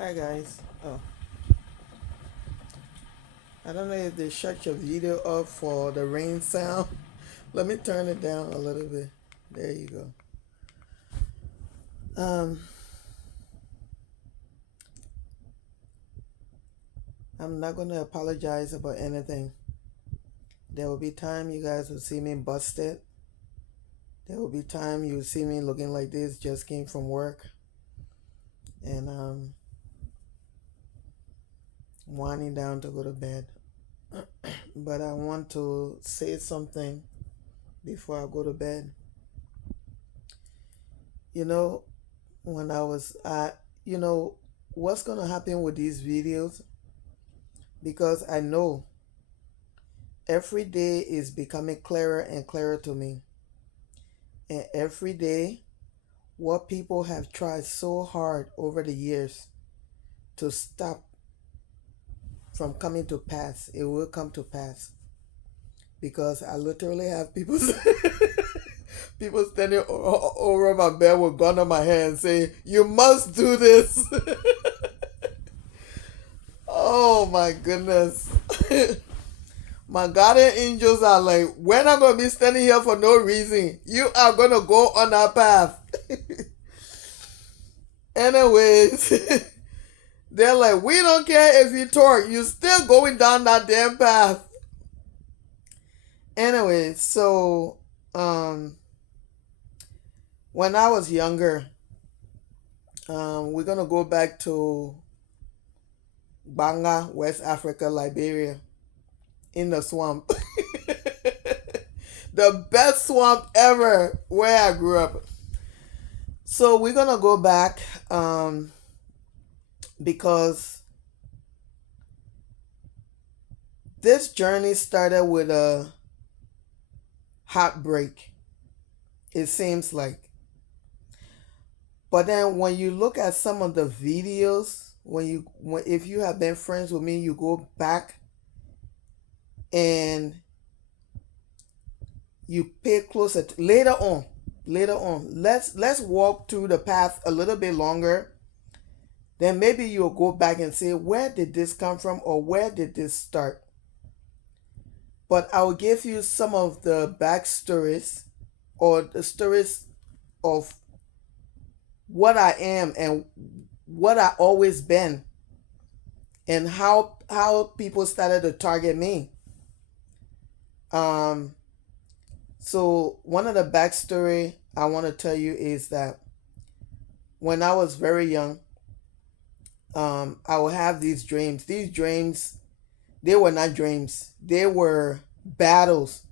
Hi guys. Oh, I don't know if they shut your video up for the rain sound. Let me turn it down a little bit. There you go. Um, I'm not gonna apologize about anything. There will be time you guys will see me busted. There will be time you will see me looking like this. Just came from work, and winding down to go to bed. But I want to say something before I go to bed. You know, when I was you know, what's gonna happen with these videos? Because I know every day is becoming clearer and clearer to me. And every day, what people have tried so hard over the years to stop from coming to pass, it will come to pass. Because I literally have people people standing over my bed with gun on my head and saying, "You must do this." Oh my goodness. My guardian angels are like, we're not going to be standing here for no reason. You are going to go on our path. Anyways, they're like, we don't care if you talk. You're still going down that damn path. Anyway, so when I was younger, we're going to go back to Banga, West Africa, Liberia, in the swamp. The best swamp ever where I grew up. So we're gonna go back because this journey started with a heartbreak. It seems like, but then when you look at some of the videos, if you have been friends with me, you go back and you pay closer later on, let's walk through the path a little bit longer. Then maybe you'll go back and say, where did this come from, or where did this start? But I'll give you some of the backstories, or the stories of what I am and what I always been, and how people started to target me. So one of the backstory I want to tell you is that when I was very young, I would have these dreams. These dreams, they were not dreams. They were battles.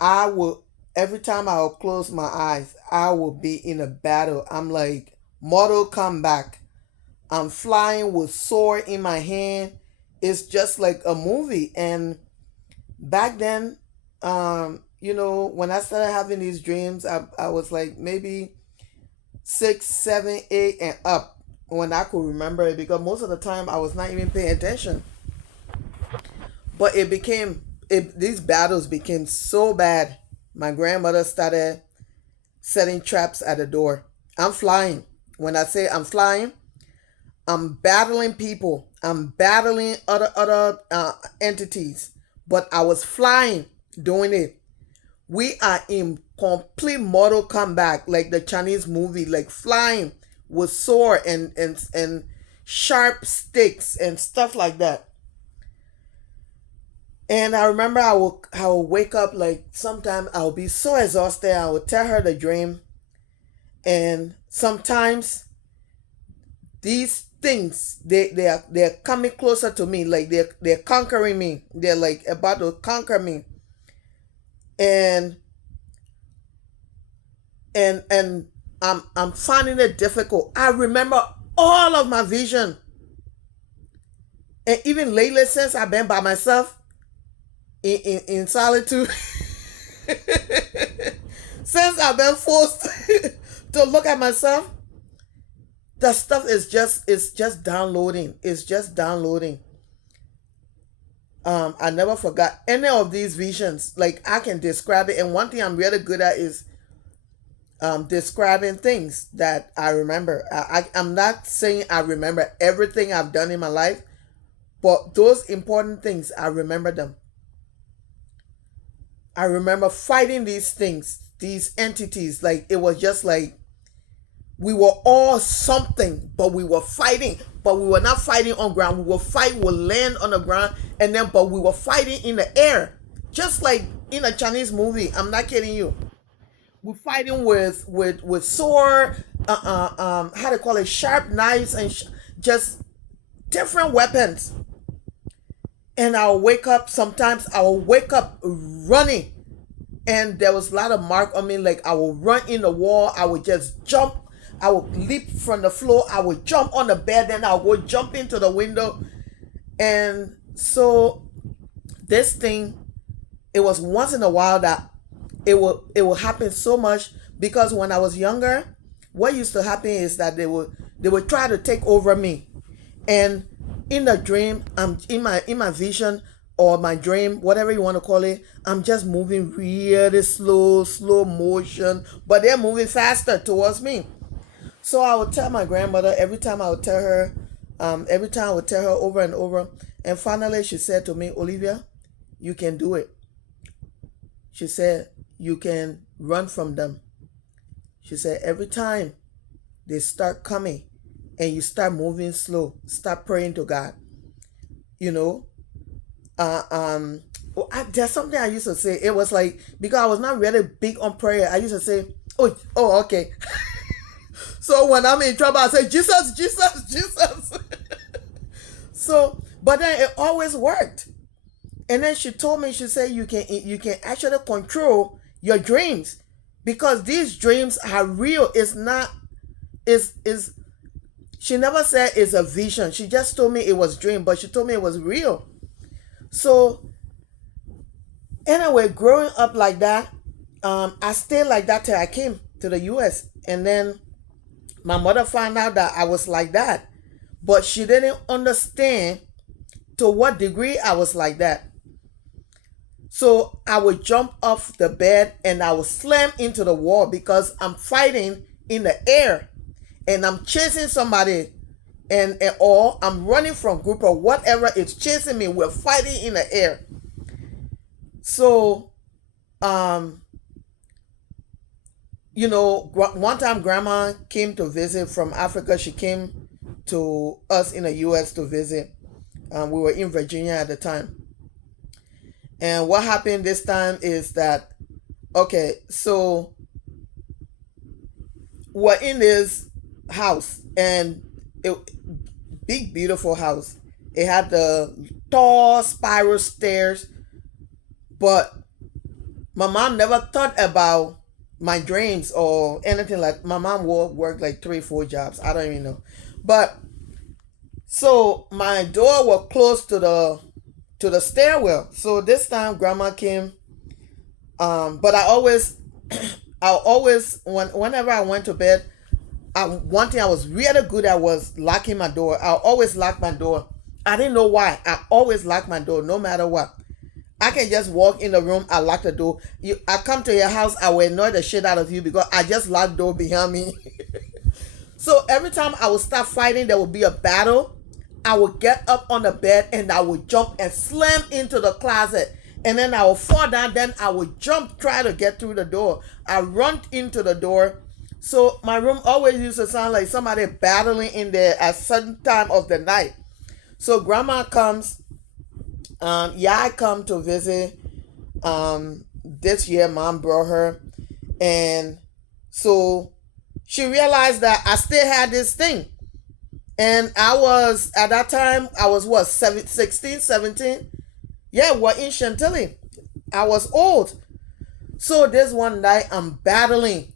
I would Every time I would close my eyes, I would be in a battle. I'm like Mortal Kombat. I'm flying with sword in my hand. It's just like a movie. And back then, when I started having these dreams, I was like maybe 6, 7, 8, and up when I could remember it, because most of the time I was not even paying attention. But these battles became so bad. My grandmother started setting traps at the door. I'm flying. When I say I'm flying, I'm battling people. I'm battling other entities. But I was flying doing it. We are in complete Mortal Kombat, like the Chinese movie, like flying with sword and sharp sticks and stuff like that. And I remember I will wake up, like sometimes I'll be so exhausted. I will tell her the dream, and sometimes these things they're coming closer to me, like they're conquering me. They're like about to conquer me, and and I'm finding it difficult. I remember all of my vision, and even lately since I've been by myself in solitude, since I've been forced to look at myself, the stuff is just downloading. It's just downloading. I never forgot any of these visions. Like I can describe it, and one thing I'm really good at is describing things that I remember. I'm not saying I remember everything I've done in my life, but those important things, I remember them. I remember fighting these things, these entities. Like it was just like we were all something, but we were fighting. But we were not fighting on ground. We will land on the ground, and then but we were fighting in the air, just like in a Chinese movie. I'm not kidding you. We're fighting with sword, how to call it, sharp knives, and just different weapons. And I'll wake up. Sometimes I'll wake up running, and there was a lot of mark on me. Like I will run in the wall. I would just jump. I would leap from the floor. I would jump on the bed. Then I'll go jump into the window. And so this thing, it was once in a while that it will happen so much, because when I was younger, what used to happen is that they would try to take over me. And in the dream, I'm in my vision or my dream, whatever you want to call it, I'm just moving really slow motion, but they're moving faster towards me. So I would tell my grandmother every time I would tell her, every time I would tell her over and over. And finally she said to me, Olivia, you can do it. She said, you can run from them. She said, every time they start coming and you start moving slow, start praying to God. You know, there's something I used to say. It was like, because I was not really big on prayer, I used to say, okay. So when I'm in trouble, I say, Jesus, Jesus, Jesus. So, but then it always worked. And then she told me, she said, you can actually control your dreams, because these dreams are real. It's not, is she never said it's a vision. She just told me it was dream, but she told me it was real. So anyway, growing up like that, I stayed like that till I came to the US. And then my mother found out that I was like that, but she didn't understand to what degree I was like that. So I would jump off the bed and I would slam into the wall, because I'm fighting in the air and I'm chasing somebody, or I'm running from group or whatever is chasing me. We're fighting in the air. So, one time grandma came to visit from Africa. She came to us in the US to visit. We were in Virginia at the time. And what happened this time is that, okay, so we're in this house, and big, beautiful house. It had the tall spiral stairs, but my mom never thought about my dreams or anything. Like my mom worked like 3 4 jobs. I don't even know. But so my door was close to the stairwell. So this time grandma came. But whenever I went to bed, one thing I was really good at was locking my door. I always lock my door. I didn't know why. I always lock my door no matter what. I can just walk in the room, I lock the door. I come to your house, I will annoy the shit out of you because I just lock the door behind me. So every time I would start fighting, there would be a battle. I would get up on the bed and I would jump and slam into the closet. And then I would fall down. Then I would jump, try to get through the door. I run into the door. So my room always used to sound like somebody battling in there at certain time of the night. So grandma comes. I come to visit. This year, mom brought her. And so she realized that I still had this thing. And at that time, I was what, 16, 17? Yeah, we're in Chantilly. I was old. So this one night, I'm battling.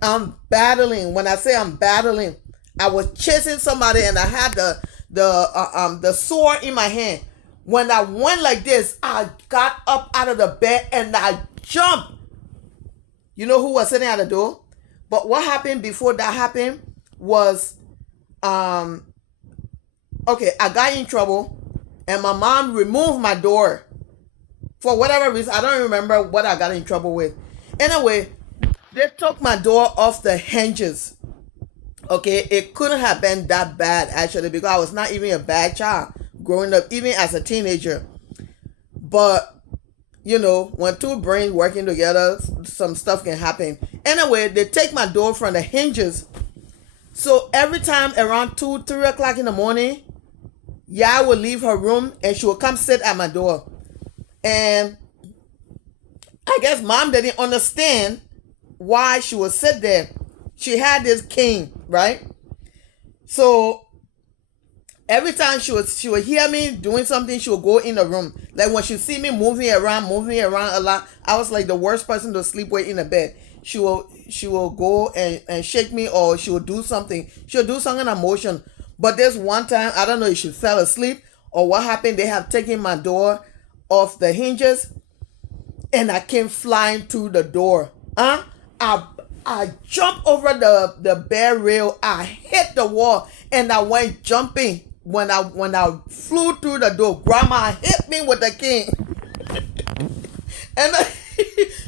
When I say I'm battling, I was chasing somebody and I had the sword in my hand. When I went like this, I got up out of the bed and I jumped. You know who was sitting at the door? But what happened before that happened was, okay, I got in trouble and my mom removed my door for whatever reason. I don't remember what I got in trouble with. Anyway, They took my door off the hinges. Okay, it couldn't have been that bad actually, because I was not even a bad child growing up, even as a teenager. But when two brains working together, some stuff can happen. Anyway, they take my door from the hinges. So every time around 2, 3 o'clock in the morning, Yah would leave her room and she would come sit at my door. And I guess mom didn't understand why she would sit there. She had this king, right? So every time she would hear me doing something, she would go in the room. Like when she see me moving around a lot, I was like the worst person to sleep with in the bed. She will go and shake me, or she will do something. She'll do something in motion. But there's one time, I don't know if she fell asleep or what happened. They have taken my door off the hinges, and I came flying through the door. I jumped over the bare rail. I hit the wall, and I went jumping. When I flew through the door, Grandma hit me with the cane. And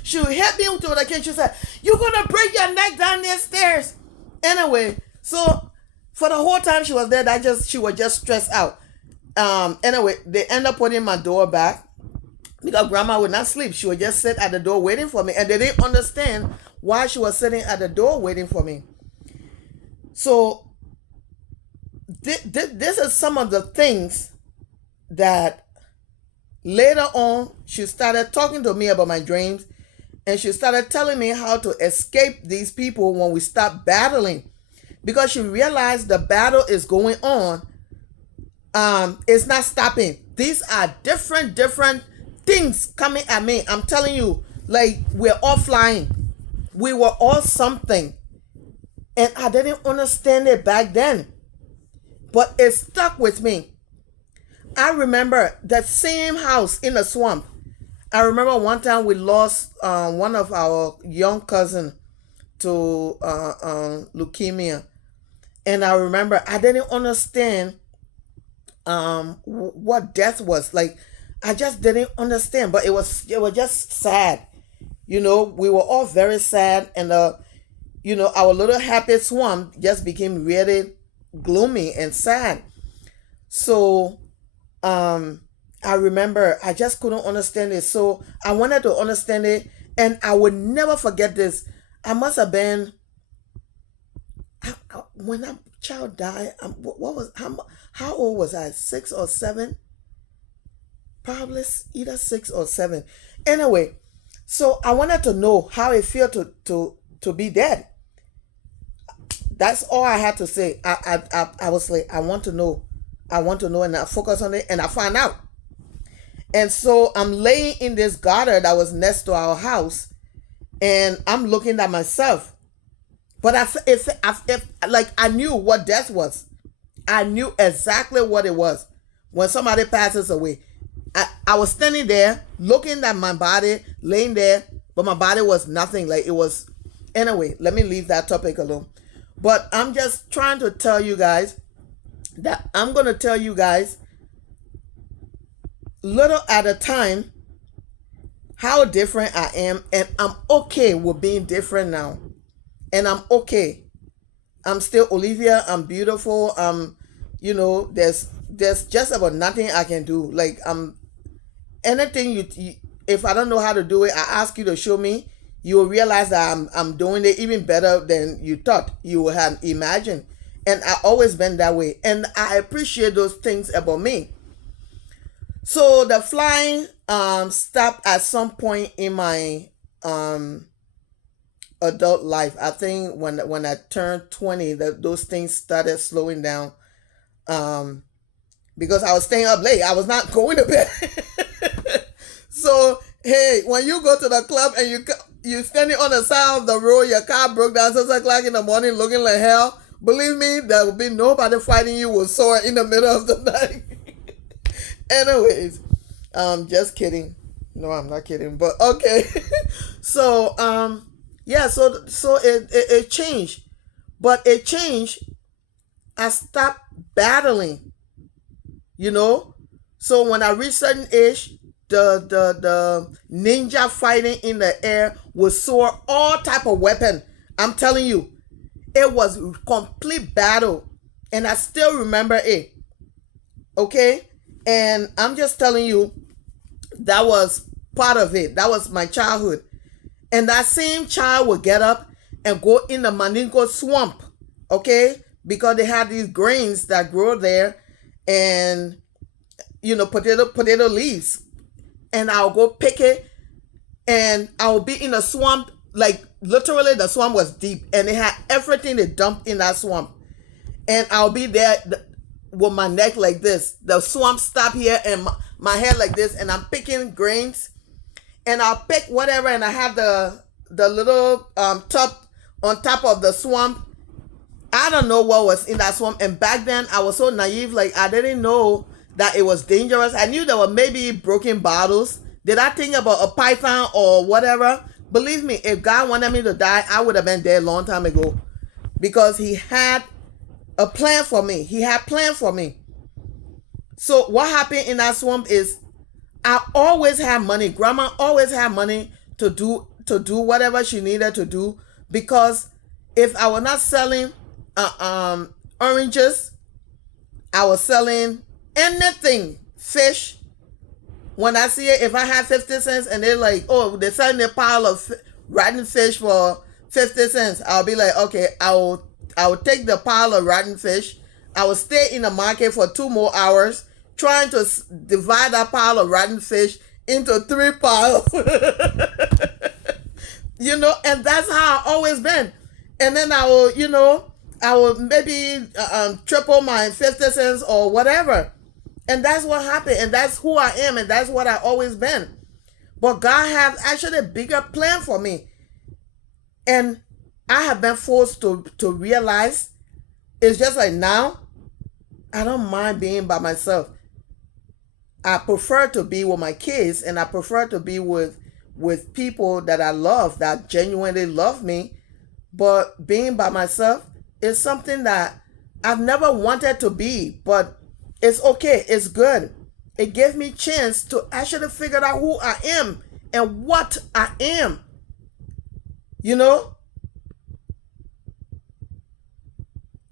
she hit me with the cane. She said, "You're gonna break your neck down these stairs." Anyway, so for the whole time she was there, she was just stressed out. Anyway, they end up putting my door back because Grandma would not sleep. She would just sit at the door waiting for me, and they didn't understand why she was sitting at the door waiting for me. So this is some of the things that later on she started talking to me about my dreams, and she started telling me how to escape these people when we stop battling, because she realized the battle is going on. It's not stopping. These are different things coming at me. I'm telling you, like, we're all flying. We were all something. And I didn't understand it back then. But it stuck with me. I remember that same house in the swamp. I remember one time we lost one of our young cousin to leukemia. And I remember I didn't understand what death was. Like, I just didn't understand. But it was just sad. We were all very sad, and our little happy swamp just became really gloomy and sad. So I remember I just couldn't understand it. So I wanted to understand it, and I would never forget this. I must have been when that child died. How old was I? 6 or 7? Probably either 6 or 7. Anyway. So I wanted to know how it felt to be dead. That's all I had to say. I was like, I want to know, and I focus on it, and I found out. And so I'm laying in this gutter that was next to our house, and I'm looking at myself. But I knew what death was. I knew exactly what it was when somebody passes away. I was standing there looking at my body, laying there, but my body was nothing. Like, it was. Anyway, let me leave that topic alone. But I'm just trying to tell you guys that I'm going to tell you guys little at a time how different I am. And I'm okay with being different now. And I'm okay. I'm still Olivia. I'm beautiful. There's just about nothing I can do. Like, anything you if I don't know how to do it, I ask you to show me. You will realize that I'm doing it even better than you thought you would have imagined. And I always been that way, and I appreciate those things about me. So the flying stopped at some point in my adult life. I think when I turned 20, those things started slowing down. Because I was staying up late. I was not going to bed. So, hey, when you go to the club and you standing on the side of the road, your car broke down 6 o'clock in the morning looking like hell, believe me, there will be nobody fighting you with sword in the middle of the night. Anyways, just kidding. No, I'm not kidding, but okay. So, yeah, so it changed. But it changed. I stopped battling. So when I reached certain age, the ninja fighting in the air with sword, all type of weapon. I'm telling you, it was complete battle, and I still remember it. Okay, and I'm just telling you, that was part of it. That was my childhood. And that same child would get up and go in the Mandingo swamp, okay, because they had these grains that grow there, and potato leaves, and I'll go pick it, and I'll be in the swamp. Like literally the swamp was deep, and it had everything they dumped in that swamp, and I'll be there with my neck like this, the swamp stop here, and my head like this, and I'm picking grains, and I'll pick whatever, and I have the little tub on top of the swamp. I don't know what was in that swamp, and back then I was so naive, like I didn't know that it was dangerous. I knew there were maybe broken bottles. Did I think about a python or whatever? Believe me, if God wanted me to die, I would have been dead a long time ago, because he had a plan for me. He had planned for me. So what happened in that swamp is I always had money. Grandma always had money to do whatever she needed to do, because if I was not selling oranges, I was selling anything, fish. When I see it, if I have 50 cents and they're like, oh, they're selling a pile of rotten fish for 50 cents, I'll be like, okay, I will take the pile of rotten fish. I will stay in the market for 2 more hours trying to divide that pile of rotten fish into 3 piles. And that's how I always been. And then I will maybe triple my 50 cents or whatever. And that's what happened. And that's who I am. And that's what I always been. But God has actually a bigger plan for me. And I have been forced to realize, it's just like now, I don't mind being by myself. I prefer to be with my kids, and I prefer to be with people that I love, that genuinely love me. But being by myself is something that I've never wanted to be, but it's okay. It's good. It gave me a chance to actually figure out who I am and what I am.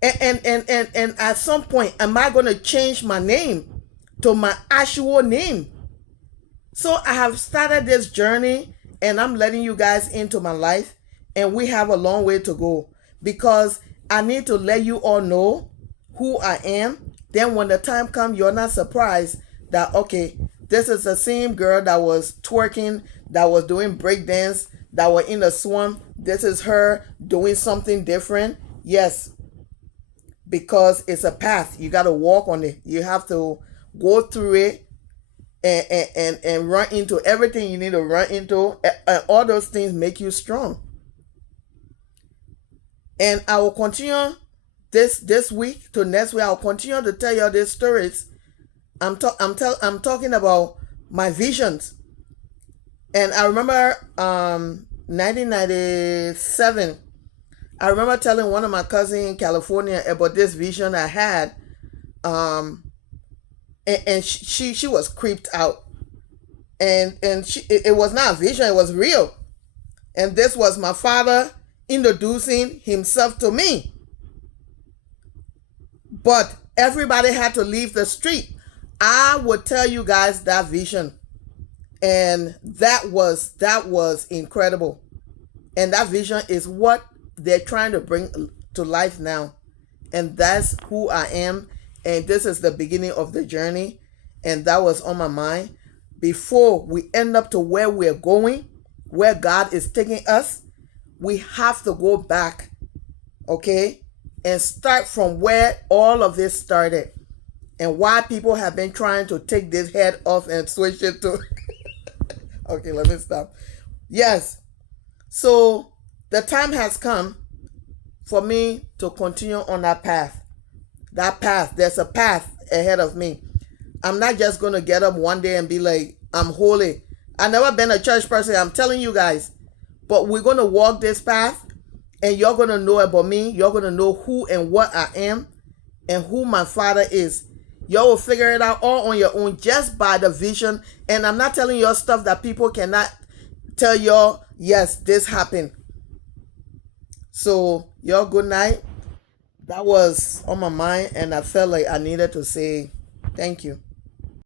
And at some point, am I going to change my name to my actual name? So I have started this journey, and I'm letting you guys into my life, and we have a long way to go, because I need to let you all know who I am. Then when the time comes, you're not surprised that, okay, this is the same girl that was twerking, that was doing breakdance, that was in the swamp. This is her doing something different. Yes, because it's a path. You got to walk on it. You have to go through it and run into everything you need to run into. And all those things make you strong. And I will continue this week to next week. I'll continue to tell you these stories. I'm talking about my visions. And I remember 1997. I remember telling one of my cousins in California about this vision I had. And she was creeped out. And it was not a vision, it was real. And this was my father introducing himself to me. But everybody had to leave the street. I would tell you guys that vision. And that was incredible. And that vision is what they're trying to bring to life now. And that's who I am. And this is the beginning of the journey. And that was on my mind. Before we end up to where we're going, where God is taking us, we have to go back, okay? And start from where all of this started. And why people have been trying to take this head off and switch it to... Okay, let me stop. Yes. So the time has come for me to continue on that path. That path. There's a path ahead of me. I'm not just going to get up one day and be like, I'm holy. I've never been a church person. I'm telling you guys. But we're going to walk this path, and you're going to know about me. You're going to know who and what I am and who my father is. Y'all will figure it out all on your own just by the vision. And I'm not telling y'all stuff that people cannot tell y'all, yes, this happened. So, y'all, good night. That was on my mind, and I felt like I needed to say thank you.